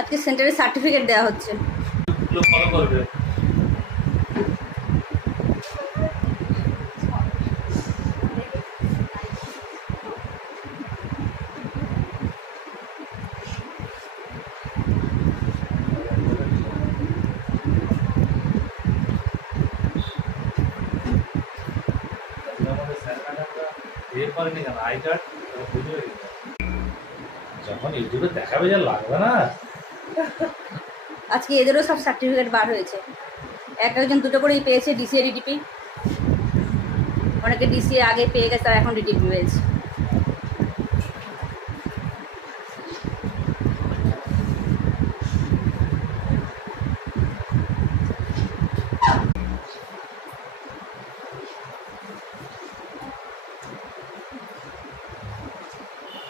আজকে সেন্টারে সার্টিফিকেট দেওয়া হচ্ছে। ফলো করবে। যখন ইউটিউবে দেখাবে যা লাগবে না। আজকে এদেরও সব সার্টিফিকেট বার হয়েছে, একজন দুটো করেই পেয়েছে, ডিসিএ ডিটিপি। অনেকে ডিসিএ আগে পেয়ে গেছে, তারা এখন ডিটিপি পেয়েছে।